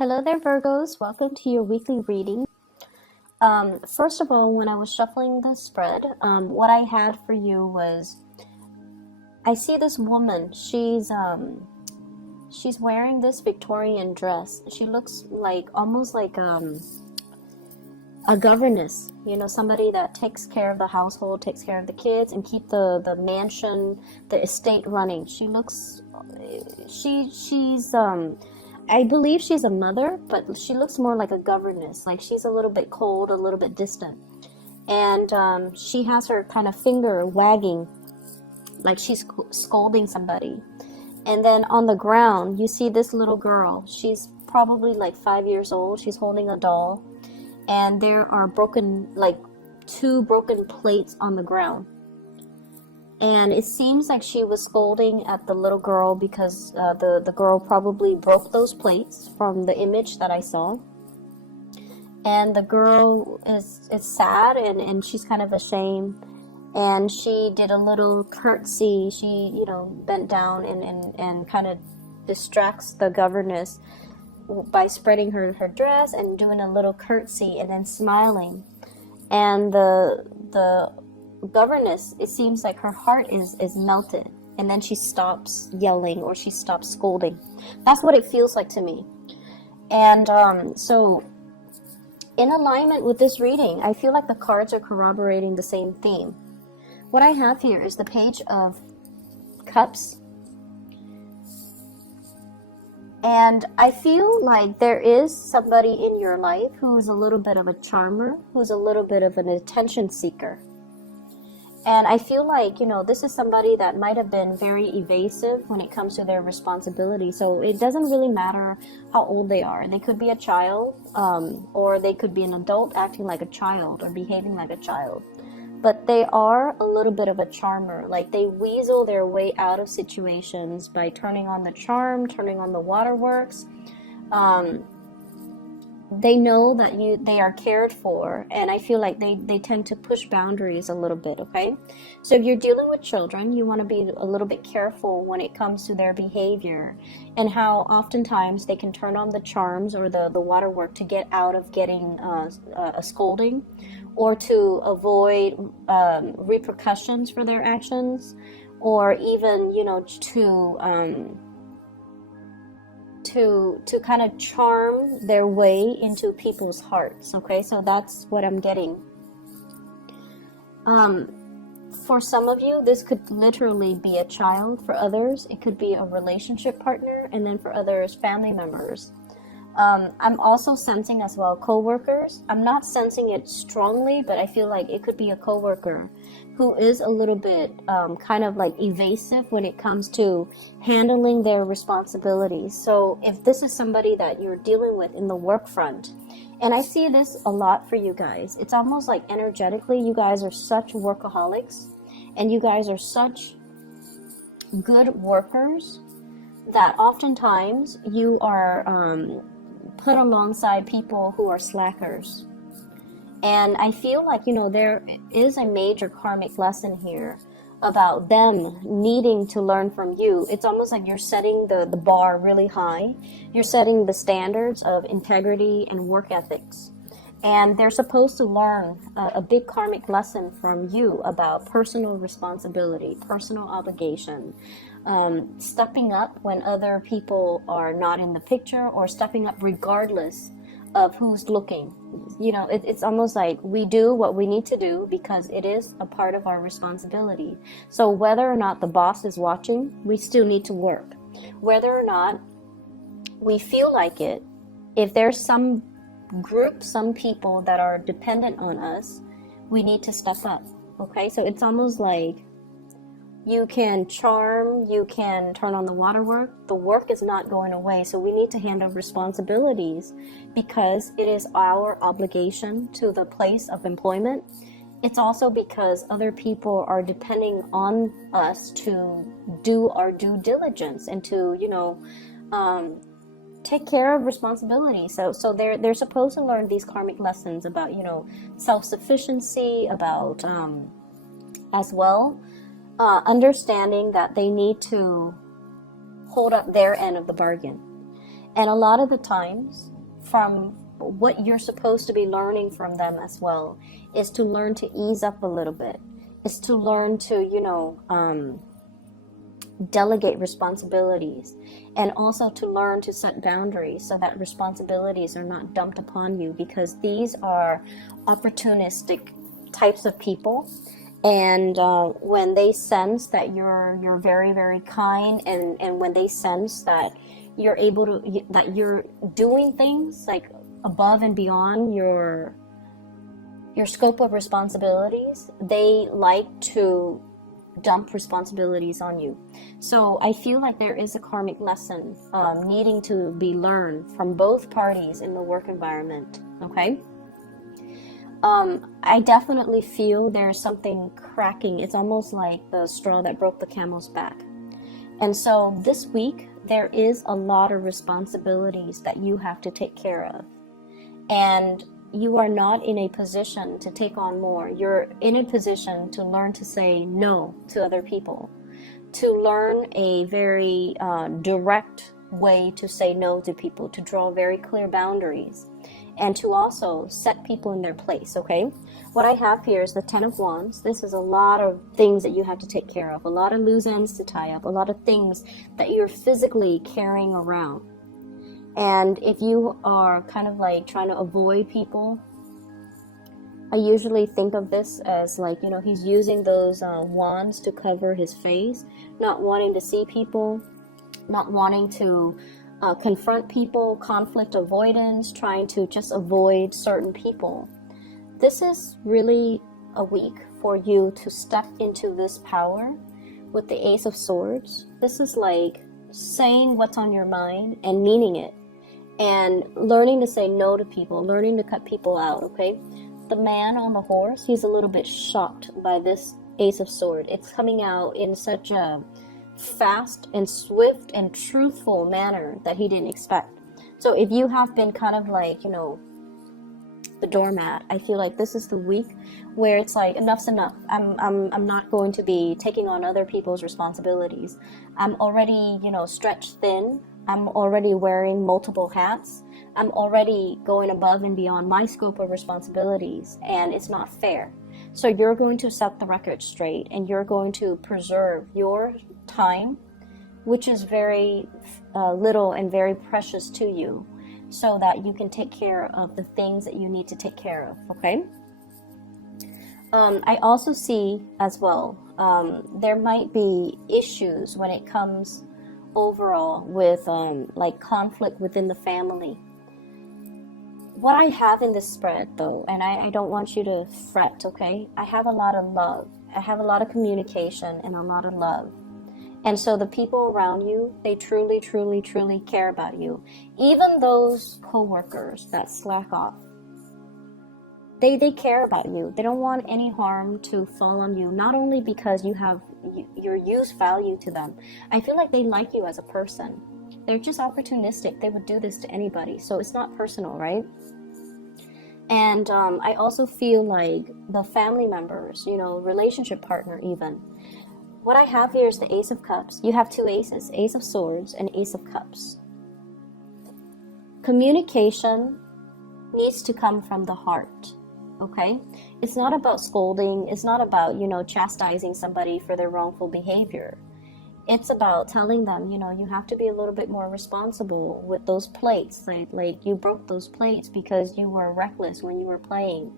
Hello there, Virgos. Welcome to your weekly reading. First of all, when I was shuffling the spread, what I had for you was I see this woman. She's wearing this Victorian dress. She looks like almost like a governess. You know, somebody that takes care of the household, takes care of the kids, and keep the mansion, the estate running. She looks she's I believe she's a mother, but she looks more like a governess. Like she's a little bit cold, a little bit distant. And she has her kind of finger wagging like she's scolding somebody. And then on the ground, you see this little girl. She's probably like 5 years old. She's holding a doll. And there are two broken plates on the ground. And it seems like she was scolding at the little girl because the girl probably broke those plates from the image that I saw. And the girl is sad and she's kind of ashamed. And she did a little curtsy. She, bent down and kind of distracts the governess by spreading her dress and doing a little curtsy and then smiling. And the governess, it seems like her heart is melted, and then she stops yelling or she stops scolding. That's what it feels like to me. And so in alignment with this reading, I feel like the cards are corroborating the same theme. What I have here is the Page of Cups, and I feel like there is somebody in your life who's a little bit of a charmer, who's a little bit of an attention seeker. And I feel like, this is somebody that might have been very evasive when it comes to their responsibility. So it doesn't really matter how old they are. They could be a child, or they could be an adult acting like a child or behaving like a child. But they are a little bit of a charmer. Like they weasel their way out of situations by turning on the charm, turning on the waterworks. They know that they are cared for, and I feel like they tend to push boundaries a little bit, okay? So if you're dealing with children, you want to be a little bit careful when it comes to their behavior and how oftentimes they can turn on the charms or the waterwork to get out of getting a scolding or to avoid repercussions for their actions, or even, to kind of charm their way into people's hearts. Okay, so that's what I'm getting. For some of you, this could literally be a child. For others, it could be a relationship partner, and then for others, family members. I'm also sensing as well co-workers. I'm not sensing it strongly, but I feel like it could be a co-worker who is a little bit kind of like evasive when it comes to handling their responsibilities. So if this is somebody that you're dealing with in the work front, and I see this a lot for you guys, it's almost like energetically you guys are such workaholics and you guys are such good workers that oftentimes you are put alongside people who are slackers. And I feel like, there is a major karmic lesson here about them needing to learn from you. It's almost like you're setting the bar really high. You're setting the standards of integrity and work ethics. And they're supposed to learn a big karmic lesson from you about personal responsibility, personal obligation, stepping up when other people are not in the picture, or stepping up regardless of who's looking. It's almost like we do what we need to do because it is a part of our responsibility. So whether or not the boss is watching, we still need to work. Whether or not we feel like it, if there's some group, some people that are dependent on us, we need to step up. Okay, so it's almost like you can charm, you can turn on the waterwork. The work is not going away, so we need to handle responsibilities because it is our obligation to the place of employment. It's also because other people are depending on us to do our due diligence and to, take care of responsibility. So they're supposed to learn these karmic lessons about, self-sufficiency, about as well. Understanding that they need to hold up their end of the bargain. And a lot of the times, from what you're supposed to be learning from them as well, is to learn to ease up a little bit, is to learn to, delegate responsibilities, and also to learn to set boundaries so that responsibilities are not dumped upon you, because these are opportunistic types of people. And when they sense that you're very, very kind, and when they sense that you're able to, that you're doing things like above and beyond your scope of responsibilities, they like to dump responsibilities on you. So I feel like there is a karmic lesson needing to be learned from both parties in the work environment. Okay. I definitely feel there's something cracking. It's almost like the straw that broke the camel's back. And so this week, there is a lot of responsibilities that you have to take care of. And you are not in a position to take on more. You're in a position to learn to say no to other people, to learn a very direct way to say no to people, to draw very clear boundaries, and to also set people in their place, okay? What I have here is the Ten of Wands. This is a lot of things that you have to take care of, a lot of loose ends to tie up, a lot of things that you're physically carrying around. And if you are kind of like trying to avoid people, I usually think of this as like, he's using those wands to cover his face, not wanting to see people, not wanting to confront people, conflict avoidance, trying to just avoid certain people. This is really a week for you to step into this power with the Ace of Swords. This is like saying what's on your mind and meaning it, and learning to say no to people, learning to cut people out, okay? The man on the horse, he's a little bit shocked by this Ace of Swords. It's coming out in such a fast and swift and truthful manner that he didn't expect. So if you have been kind of like, the doormat, I feel like this is the week where it's like, enough's enough. I'm not going to be taking on other people's responsibilities. I'm already, stretched thin. I'm already wearing multiple hats. I'm already going above and beyond my scope of responsibilities, and it's not fair. So you're going to set the record straight, and you're going to preserve your time, which is very little and very precious to you, so that you can take care of the things that you need to take care of, okay? I also see as well, there might be issues when it comes overall with like conflict within the family. What I have in this spread though, and I don't want you to fret, okay? I have a lot of love. I have a lot of communication and a lot of love. And so the people around you, they truly, truly, truly care about you. Even those co-workers that slack off, they care about you. They don't want any harm to fall on you, not only because your use value to them. I feel like they like you as a person. They're just opportunistic. They would do this to anybody. So it's not personal, right? And I also feel like the family members, relationship partner even. What I have here is the Ace of Cups. You have two aces, Ace of Swords and Ace of Cups. Communication needs to come from the heart, okay? It's not about scolding. It's not about, chastising somebody for their wrongful behavior. It's about telling them, you have to be a little bit more responsible with those plates. Like you broke those plates because you were reckless when you were playing.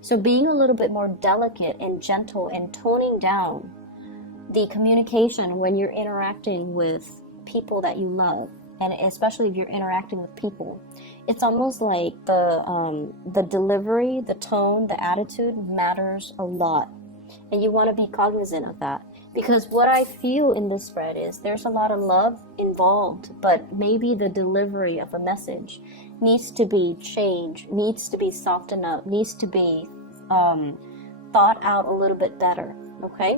So being a little bit more delicate and gentle and toning down the communication when you're interacting with people that you love, and especially if you're interacting with people, it's almost like the delivery, the tone, the attitude matters a lot, and you want to be cognizant of that. Because what I feel in this spread is there's a lot of love involved, but maybe the delivery of a message needs to be changed, needs to be softened up, needs to be thought out a little bit better, okay?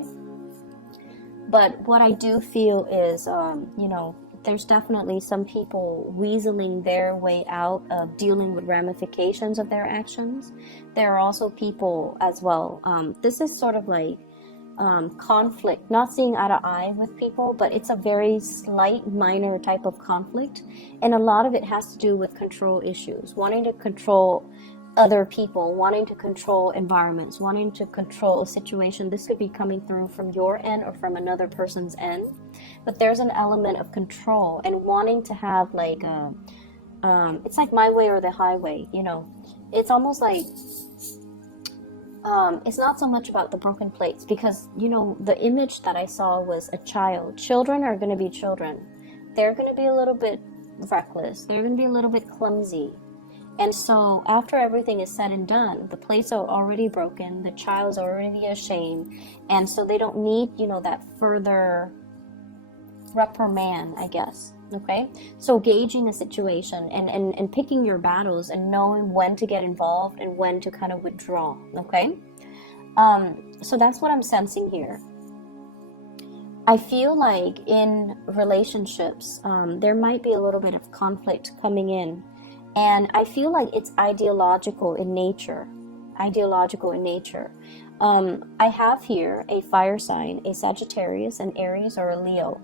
But what I do feel is, there's definitely some people weaseling their way out of dealing with ramifications of their actions. There are also people as well. This is sort of like conflict, not seeing eye to eye with people, but it's a very slight, minor type of conflict. And a lot of it has to do with control issues, wanting to control other people, wanting to control environments, wanting to control a situation. This could be coming through from your end or from another person's end. But there's an element of control and wanting to have like a, it's like my way or the highway, you know. It's almost like, it's not so much about the broken plates, because, you know, the image that I saw was a child. Children are going to be children. They're going to be a little bit reckless. They're going to be a little bit clumsy. And so after everything is said and done, the plates are already broken, the child's already ashamed, and so they don't need, you know, that further reprimand, I guess. Okay, so gauging the situation and picking your battles and knowing when to get involved and when to kind of withdraw. Okay, so that's what I'm sensing here. I feel like in relationships, there might be a little bit of conflict coming in. And I feel like it's ideological in nature. Ideological in nature. I have here a fire sign, a Sagittarius, an Aries, or a Leo.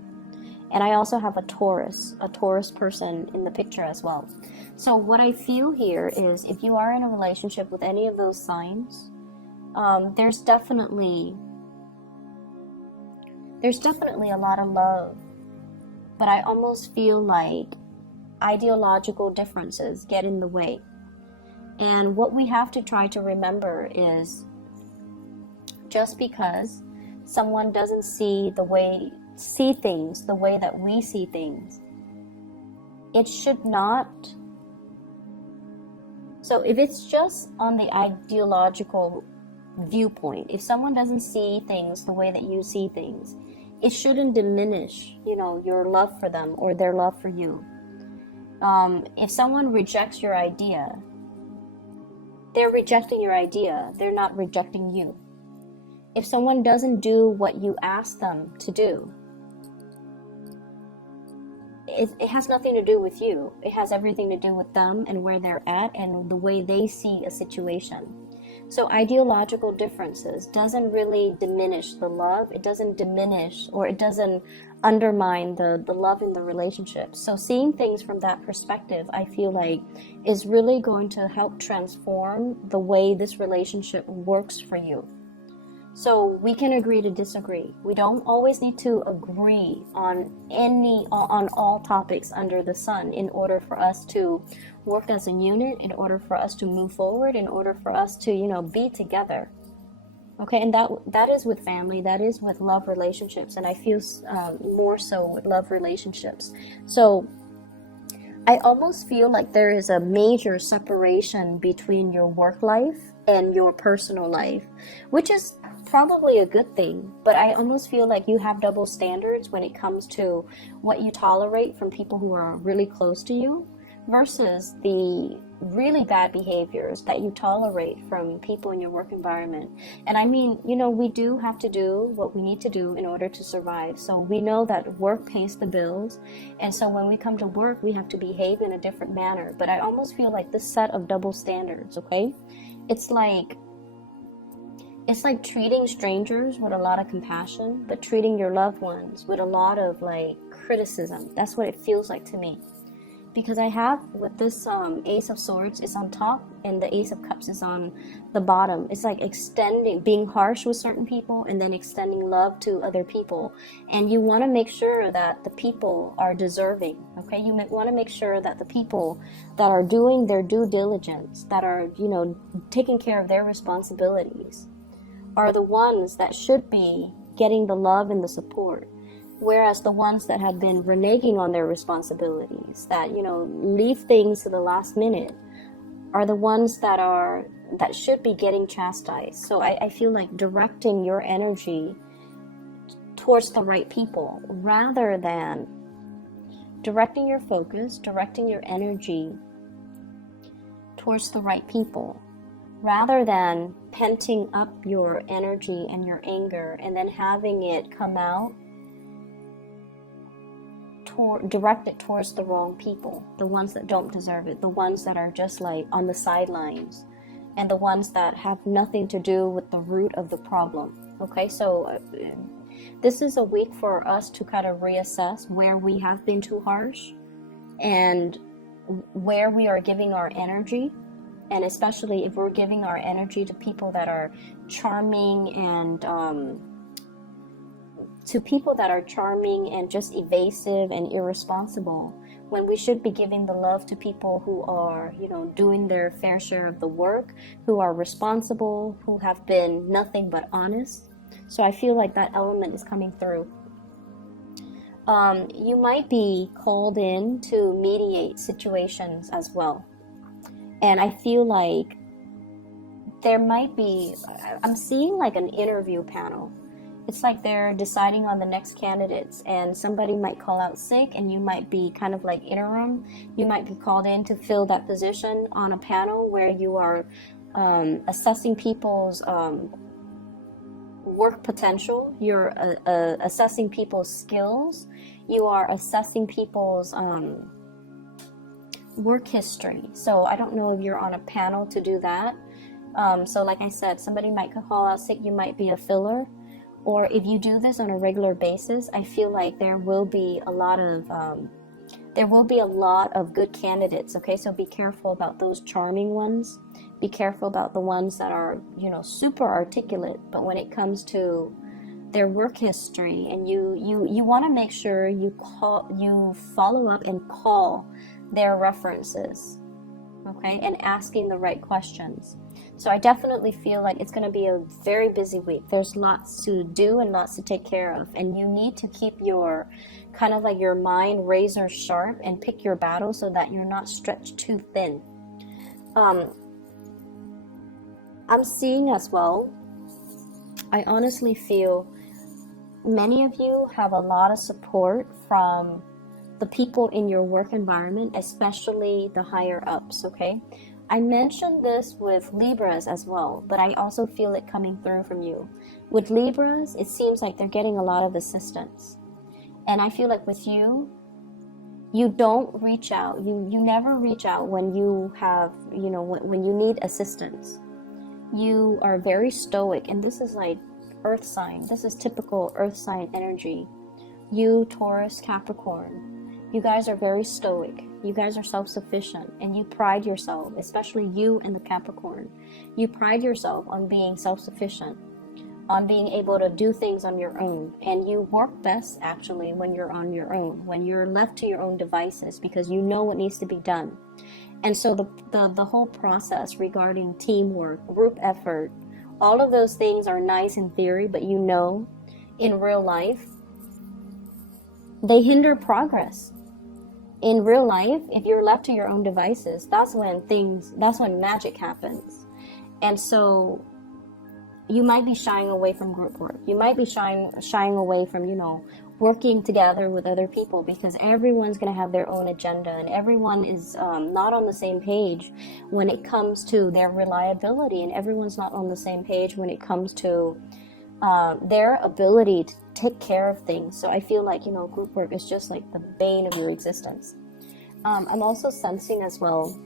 And I also have a Taurus person in the picture as well. So what I feel here is, if you are in a relationship with any of those signs, there's definitely a lot of love. But I almost feel like ideological differences get in the way. And what we have to try to remember is, just because someone doesn't see things the way that we see things, it should not. So if it's just on the ideological viewpoint, if someone doesn't see things the way that you see things, it shouldn't diminish, you know, your love for them or their love for you. If someone rejects your idea, they're rejecting your idea. They're not rejecting you. If someone doesn't do what you ask them to do, it has nothing to do with you. It has everything to do with them and where they're at and the way they see a situation. So ideological differences doesn't really diminish the love. It doesn't diminish, or it doesn't undermine the love in the relationship. So seeing things from that perspective, I feel like, is really going to help transform the way this relationship works for you. So we can agree to disagree. We don't always need to agree on all topics under the sun in order for us to work as a unit, in order for us to move forward, in order for us to, you know, be together. Okay, and that is with family, that is with love relationships, and I feel more so with love relationships. So I almost feel like there is a major separation between your work life and your personal life, which is probably a good thing, but I almost feel like you have double standards when it comes to what you tolerate from people who are really close to you versus the really bad behaviors that you tolerate from people in your work environment. And I mean, you know, we do have to do what we need to do in order to survive. So we know that work pays the bills, and so when we come to work, we have to behave in a different manner. But I almost feel like this set of double standards, okay? It's like treating strangers with a lot of compassion, but treating your loved ones with a lot of like criticism. That's what it feels like to me. Because I have, with this Ace of Swords is on top and the Ace of Cups is on the bottom. It's like being harsh with certain people and then extending love to other people. And you want to make sure that the people are deserving, okay? You want to make sure that the people that are doing their due diligence, that are, you know, taking care of their responsibilities, are the ones that should be getting the love and the support. Whereas the ones that have been reneging on their responsibilities, that, you know, leave things to the last minute, are the ones that should be getting chastised. So I feel like directing your energy towards the right people, rather than directing your focus, directing your energy towards the right people, rather than penting up your energy and your anger and then having it come out, direct it towards the wrong people, the ones that don't deserve it, the ones that are just like on the sidelines, and the ones that have nothing to do with the root of the problem. Okay, so this is a week for us to kind of reassess where we have been too harsh and where we are giving our energy, and especially if we're giving our energy to people that are charming and just evasive and irresponsible, when we should be giving the love to people who are, doing their fair share of the work, who are responsible, who have been nothing but honest. So I feel like that element is coming through. You might be called in to mediate situations as well. And I feel like there might be, I'm seeing like an interview panel. It's like they're deciding on the next candidates, and somebody might call out sick and you might be kind of like interim. You might be called in to fill that position on a panel where you are assessing people's work potential. You're assessing people's skills. You are assessing people's work history. So I don't know if you're on a panel to do that. So like I said, somebody might call out sick. You might be a filler. Or if you do this on a regular basis, I feel like there will be a lot of good candidates. Okay, so be careful about those charming ones. Be careful about the ones that are, super articulate, but when it comes to their work history, and you want to make sure you follow up and call their references, okay, and asking the right questions. So I definitely feel like it's going to be a very busy week. There's lots to do and lots to take care of. And you need to keep your kind of like your mind razor sharp and pick your battle so that you're not stretched too thin. I'm seeing as well, I honestly feel many of you have a lot of support from the people in your work environment, especially the higher ups, okay? I mentioned this with Libras as well, but I also feel it coming through from you. With Libras, it seems like they're getting a lot of assistance. And I feel like with you, you don't reach out. You never reach out when you have, when you need assistance. You are very stoic, and this is like earth sign. This is typical earth sign energy. You, Taurus, Capricorn. You guys are very stoic. You guys are self-sufficient, and you pride yourself, especially you and the Capricorn. You pride yourself on being self-sufficient, on being able to do things on your own. And you work best actually when you're on your own, when you're left to your own devices, because you know what needs to be done. And so the whole process regarding teamwork, group effort, all of those things are nice in theory, but in real life, they hinder progress. In real life, if you're left to your own devices, that's when magic happens. And so you might be shying away from group work. You might be shying away from, working together with other people, because everyone's going to have their own agenda, and everyone is not on the same page when it comes to their reliability, and everyone's not on the same page when it comes to their ability to take care of things. So I feel like, group work is just like the bane of your existence. I'm also sensing as well,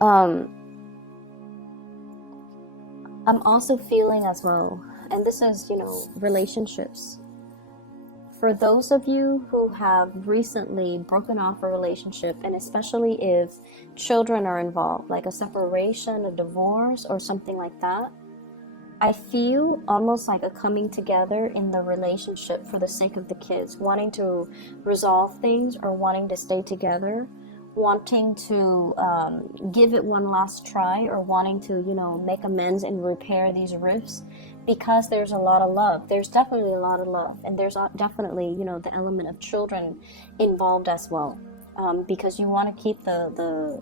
I'm also feeling as well, and this is, relationships. For those of you who have recently broken off a relationship, and especially if children are involved, like a separation, a divorce, or something like that, I feel almost like a coming together in the relationship for the sake of the kids, wanting to resolve things or wanting to stay together, wanting to give it one last try, or wanting to, make amends and repair these rifts, because there's a lot of love. There's definitely a lot of love, and there's definitely, the element of children involved as well, because you want to keep the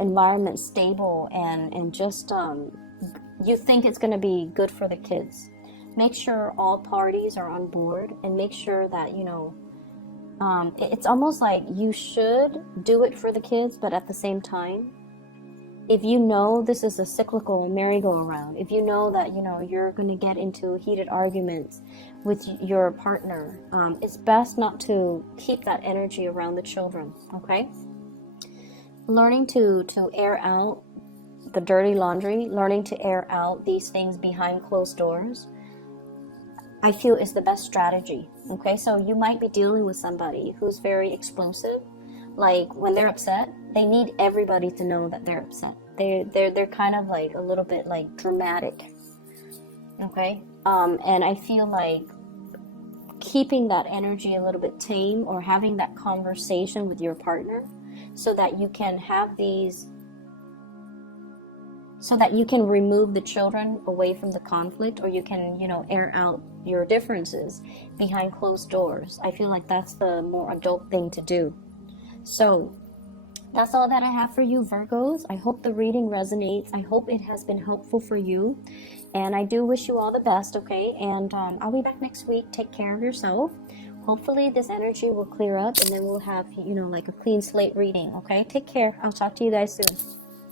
environment stable and just you think it's going to be good for the kids. Make sure all parties are on board, and make sure that, it's almost like you should do it for the kids, but at the same time, if you know this is a cyclical merry-go-round, if you know that, you're going to get into heated arguments with your partner, it's best not to keep that energy around the children, okay? Learning to air out the dirty laundry, learning to air out these things behind closed doors, I feel is the best strategy. Okay, so you might be dealing with somebody who's very explosive. Like when they're upset, they need everybody to know that they're upset. They're kind of like a little bit like dramatic. Okay, and I feel like keeping that energy a little bit tame, or having that conversation with your partner, so that you can have these, so that you can remove the children away from the conflict, or you can, you know, air out your differences behind closed doors. I feel like that's the more adult thing to do. So that's all that I have for you, Virgos. I hope the reading resonates. I hope it has been helpful for you. And I do wish you all the best, okay? And I'll be back next week. Take care of yourself. Hopefully this energy will clear up, and then we'll have, you know, like a clean slate reading, okay? Take care. I'll talk to you guys soon.